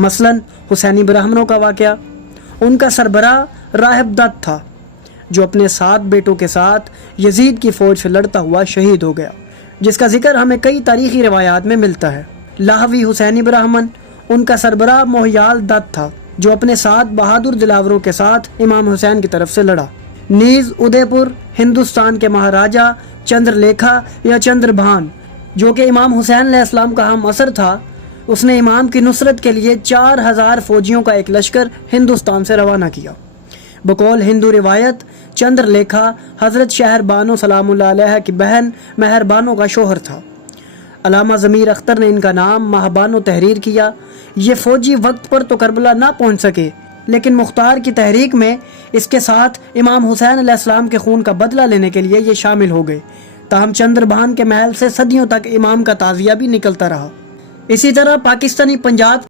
मसलन हुसैनी ब्राह्मणों का वाक़या। उनका सरबराह राहिब दत्त था जो अपने 7 बेटों के साथ यजीद की फ़ौज से लड़ता हुआ शहीद हो गया, जिसका जिक्र हमें कई तारीख़ी रिवायात में मिलता है। लाहवी हुसैनी ब्राह्मण, उनका सरबराह मोहयाल दत्त था जो अपने 7 बहादुर दिलावरों के साथ इमाम हुसैन की तरफ से लड़ा। नीज़ उदयपुर हिंदुस्तान के महाराजा चंद्रलेखा या चंद्रभान, जो कि इमाम हुसैन अलैहिस्सलाम का हम असर था, उसने इमाम की नुसरत के लिए 4000 फौजियों का एक लश्कर हिंदुस्तान से रवाना किया। बकौल हिंदू रिवायत चंद्रलेखा हज़रत शहरबानो सलामुल्लाह अलैह की बहन मेहरबानो का शोहर था। अलामा ज़मीर अख्तर ने इनका नाम महाबानो तहरीर किया। ये फ़ौजी वक्त पर तो करबला ना पहुंच सके, लेकिन मुख्तार की तहरीक में इसके साथ इमाम हुसैन अलैहिस्सलाम के खून का बदला लेने के लिए ये शामिल हो गए। ताहम चंद्रभान के महल से सदियों तक इमाम का ताज़िया भी निकलता रहा। इसी तरह पाकिस्तानी पंजाब